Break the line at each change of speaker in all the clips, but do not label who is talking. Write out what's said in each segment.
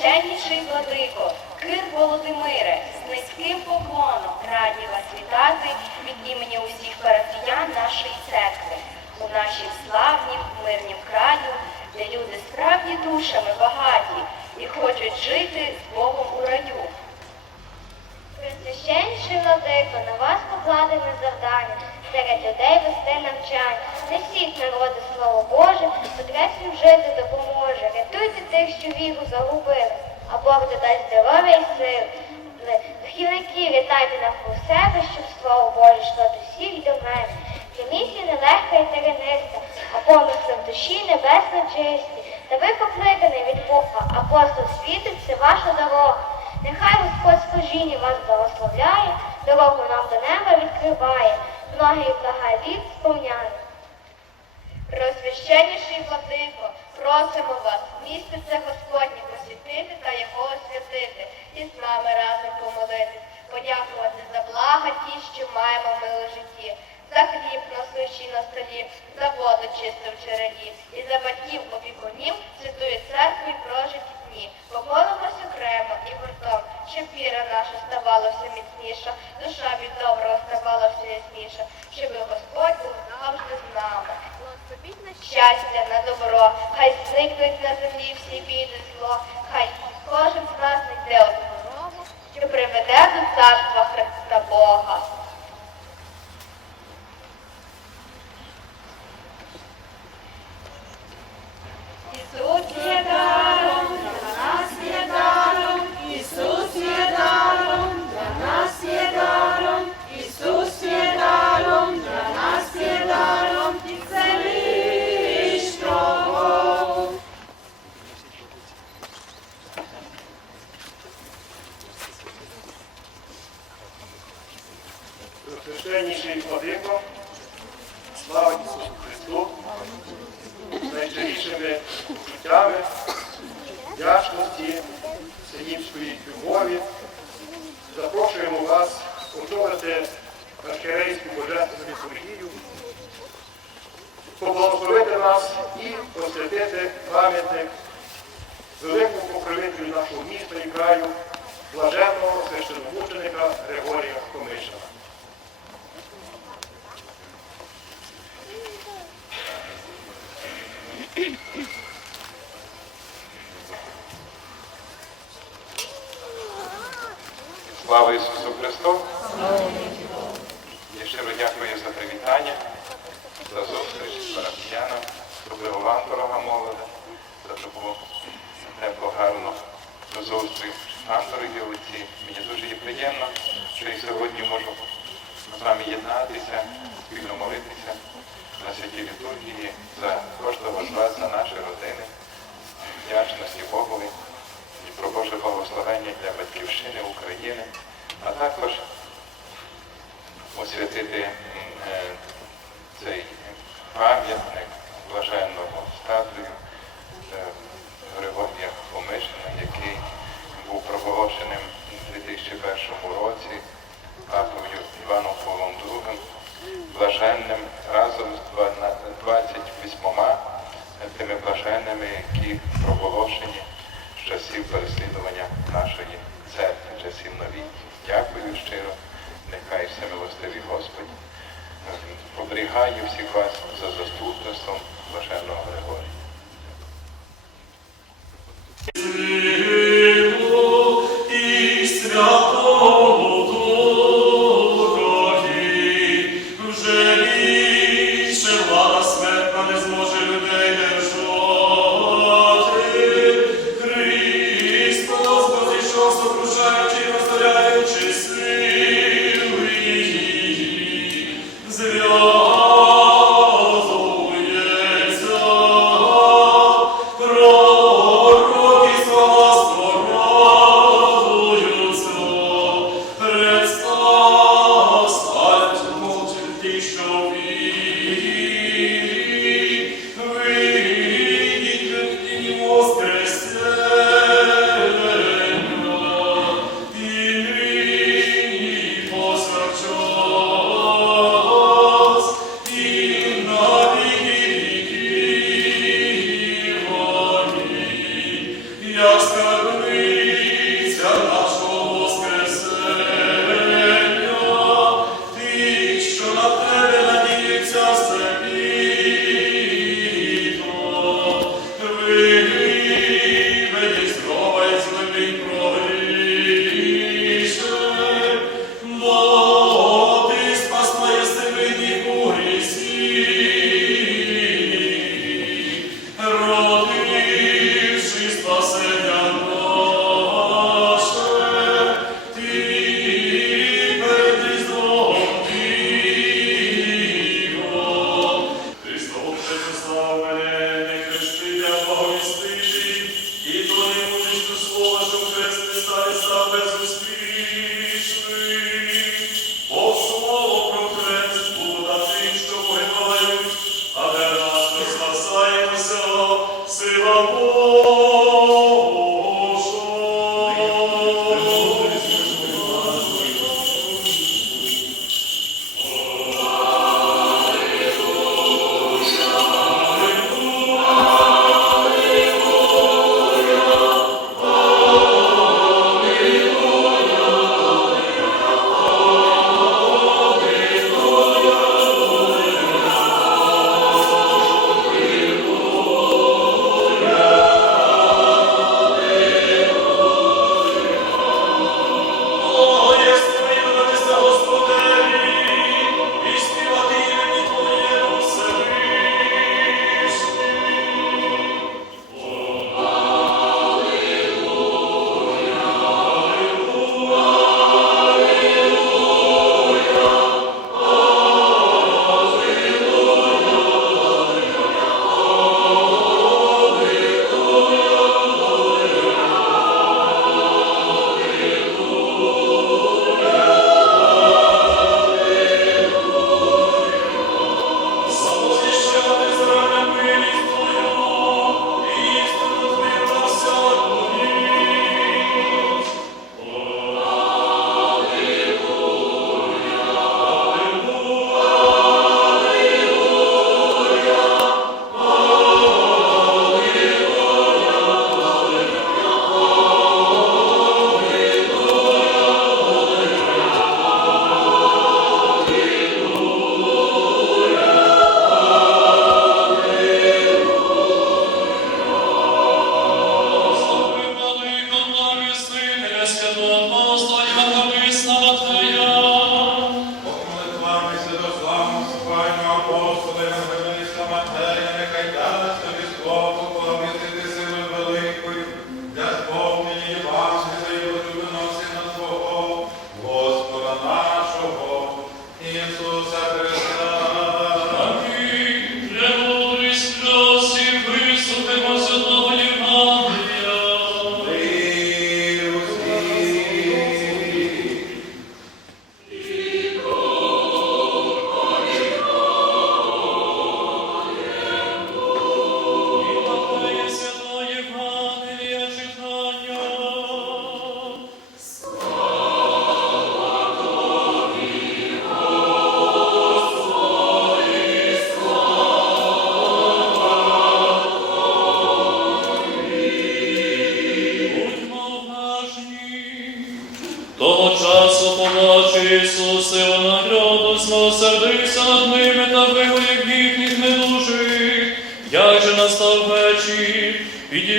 Священніший владико, Кир Володимире, з низьким поклоном раді вас вітати від імені усіх парафіян нашої церкви у нашій славній мирнім краю, де люди справді душами багаті і хочуть жити з Богом у раю.
Пресвященніший владико, на вас покладене завдання серед людей вести навчання. Несіть народу слово Боже, потребним жити допоможе. Рятуйте тих, що віру загубили, а Бог додасть здоров'я і сили. Дохівників вітайте навколо себе, щоб слово Боже йшло до всіх до мене. Для місії нелегка і терениста, а помисли в душі небесно чисті. Та ви покликаний від Бога, апостол світить, це ваша дорога. Нехай Господь служіння вас благословляє, дорогу нам до неба відкриває, многі блага літ сповняє.
Розсвященніший владико, просимо вас, місце це Господнє посвятити та його освятити, і з нами разом помолитись, подякувати за блага ті, що маємо ми у житті, за хліб насущий на столі, за воду чисту в джерелі, і за батьків опікунів святої церкви прожиті дні. Помолимось окремо і гуртом, щоб віра наша ставала все міцніша, душа від доброго ставала все ясніша, щоб Господь був завжди з нами. Щастя на добро, хай зникнуть на землі всі біди зло, хай кожен з нас знайде одну дорогу, що приведе до царства Христа Бога. Ісус є даром, для нас є даром, Ісус є даром, для нас є даром, Ісус є даром, для нас є даром, і це лиш того.
Священніший владико, слава Ісусу Христу, з найщирішими почуттями, вдячності, синівської любові. Запрошуємо вас очолити архієрейську божественну літургію, поблагословити нас і посвятити пам'ятник великому покровителю нашого міста і краю, блаженного священомученика Григорія Комишина.
Слава Ісусу Христу! Я щиро дякую за привітання, за зустріч особливо вам, дорога молода, за таку теплу, гарну зустріч. Вам, дорогі отці.
Позійшов, сокрушаючи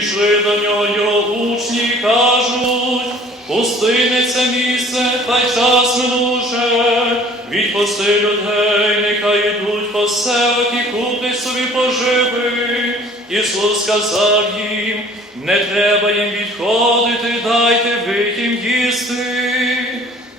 підійшли до нього його учні й кажуть, пустине це місце, та й час минуже. Відпусти людей, нехай ідуть по селах і куплять собі поживи. Ісус сказав їм, не треба їм відходити, дайте ви їсти.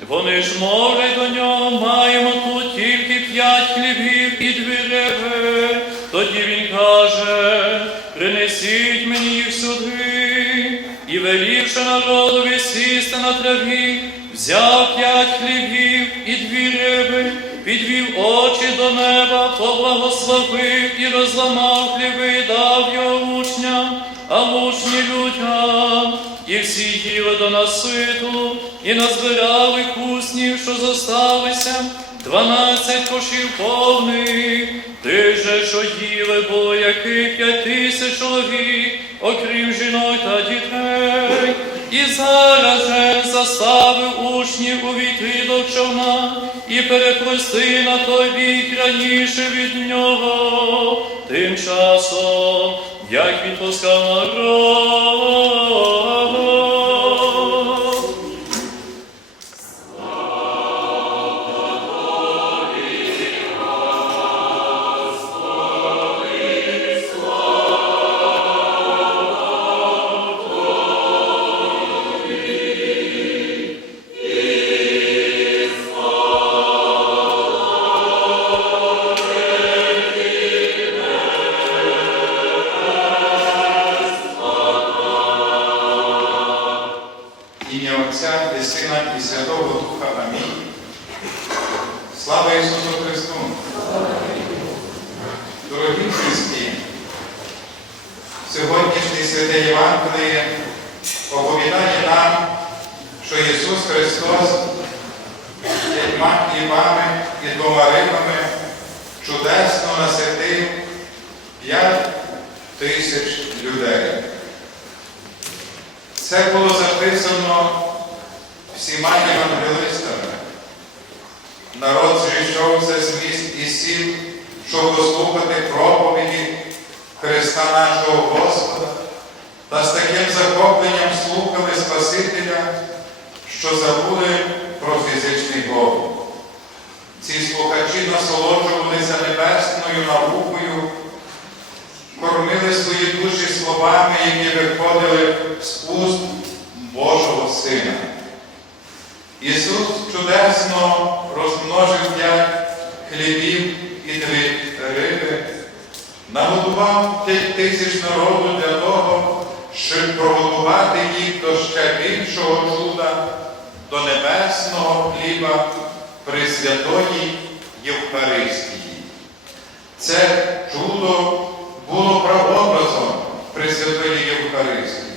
Вони ж мовлять до нього, маємо тут тільки п'ять хлібів і дві риби. Тоді він каже, принесіть мені їх сюди. І велівши народові сісти на траві, взяв п'ять хлібів і дві риби, підвів очі до неба, поблагословив і розламав хліби, дав його учням, а учні людям. І всі їли до наситу, і назбирали куснів, що зосталися, дванадцять кошів повних. Ти же, що їли, було яких п'ять тисяч чоловік, окрім жінок та дітей. І зараз же заставив учнів увійти до човна і переплисти на той бік раніше від нього. Тим часом, як відпускав народ.
Що Ісус Христос п'ятьма хлібами і двома рибами чудесно наситив п'ять тисяч людей. Це було записано всіма євангелистами. Народ зійшовся з міст і сіл, щоб послухати проповіді Христа нашого Господа, та з таким захопленням слухали Спасителя, що забули про фізичний голод. Ці слухачі насолоджувалися небесною наукою, кормили свої душі словами, які виходили з уст Божого Сина. Ісус чудесно розмножив п'ять хлібів і дві риби, нагодував тисяч народу для того, щоб приготувати їх до ще більшого чуда, до небесного хліба при святої Євхаристії. Це чудо було прообразом Пресвятої Євхаристії.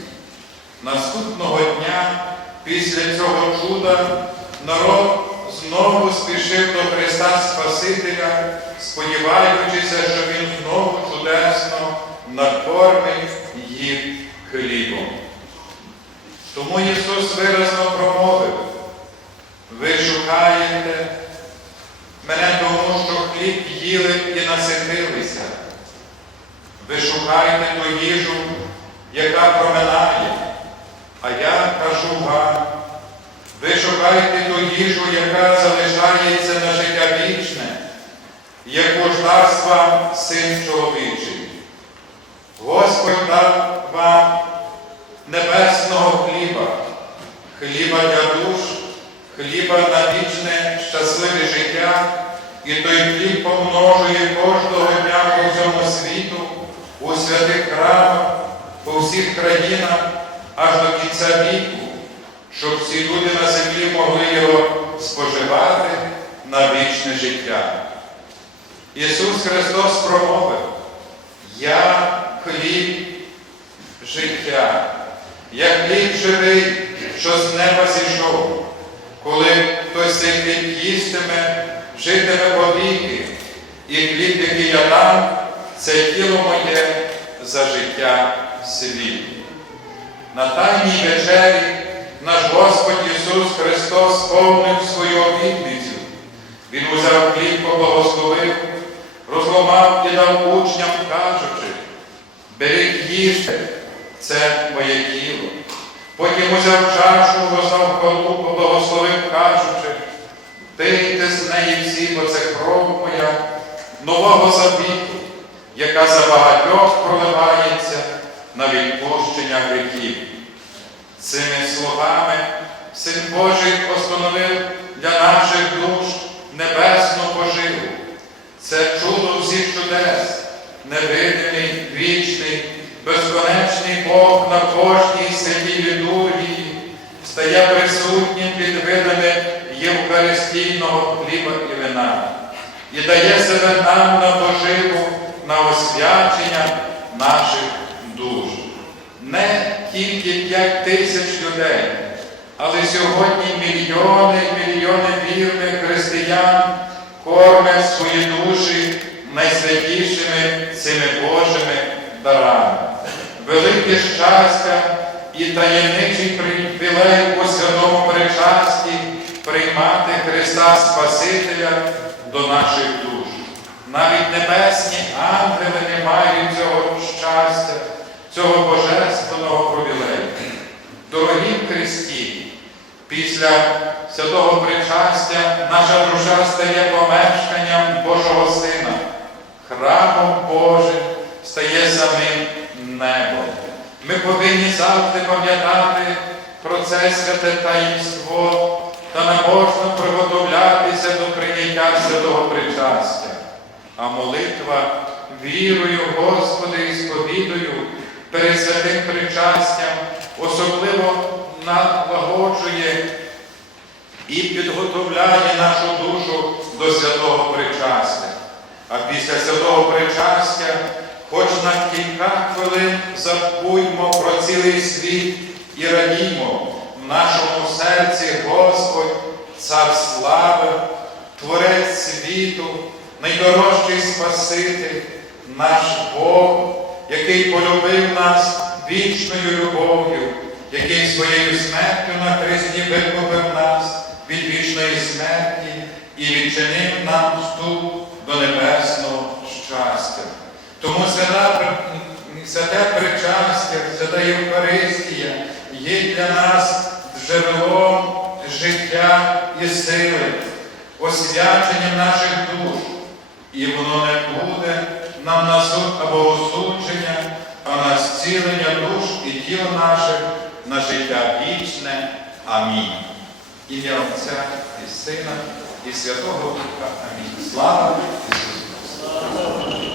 Наступного дня, після цього чуда, народ знову спішив до Христа Спасителя, сподіваючися, що Він знову чудесно накормить їх хлібом. Тому Ісус виразно промовив, ви шукаєте мене тому, що хліб їли і наситилися. Ви шукаєте ту їжу, яка проминає, а я кажу вам, ви шукаєте ту їжу, яка залишається на життя вічне, яку ж дасть вам син чоловічий. Господь дав небесного хліба, хліба для душ, хліба на вічне щасливе життя, і той хліб помножує кожного дня по всьому світу, у святих храмах, по всіх країнах, аж до кінця віку, щоб всі люди на землі могли його споживати на вічне життя. Ісус Христос промовив, Я хліб життя, хліб живий, що з неба зійшов. Коли хтось цей хліб їстиме, житиме повіки, і хліб, який я дам, це тіло моє за життя світу. На тайній вечері наш Господь Ісус Христос сповнив свою обітницю. Він узяв хліб, поблагословив, розломав і дав учням, кажучи, беріть їжте, це моє тіло. Потім узяв чашу, вознав хвалу, поблагословив, кажучи, пийте з неї всі, бо це кров моя, нового завіту, яка за багатьох проливається на відпущення гріхів. Цими словами Син Божий постановив для наших душ небесну поживу. Це чудо всіх чудес, невидимий, вічний, безконечний Бог на кожній святій літургії стає присутнім під видами Євхаристійного хліба і вина і дає себе нам на поживу, на освячення наших душ. Не тільки п'ять тисяч людей, але сьогодні мільйони і мільйони вірних християн кормять свої душі найсвятішими цими Божими дарами. Велике щастя і таємничий привілей у святому причасті приймати Христа Спасителя до наших душ. Навіть небесні ангели не мають цього щастя, цього божественного привілею. Дорогі Христі, після святого причастя наша душа стає помешканням Божого Сина, храмом Божим стає самим небом. Ми повинні завжди пам'ятати про це святе таїнство та набожно приготовлятися до прийняття святого причастя. А молитва вірою, Господи, і сповідою перед святим причастям особливо налагоджує і підготовляє нашу душу до святого причастя. А після святого причастя, хоч на кілька хвилин забудьмо про цілий світ і радімо в нашому серці Господь, Цар слави, Творець світу, найдорожчий Спаситель, наш Бог, який полюбив нас вічною любов'ю, який своєю смертю на Христі викупив нас від вічної смерті і відчинив нам вступ до небесного щастя. Тому святе причастя, свята Євхаристія є для нас джерелом життя і сили, освяченням наших душ. І воно не буде нам на суд або осудження, а на зцілення душ і тіл наших на життя вічне. Амінь. Ім'я Отця і Сина, і Святого Духа. Амінь. Слава Ісусу Христу!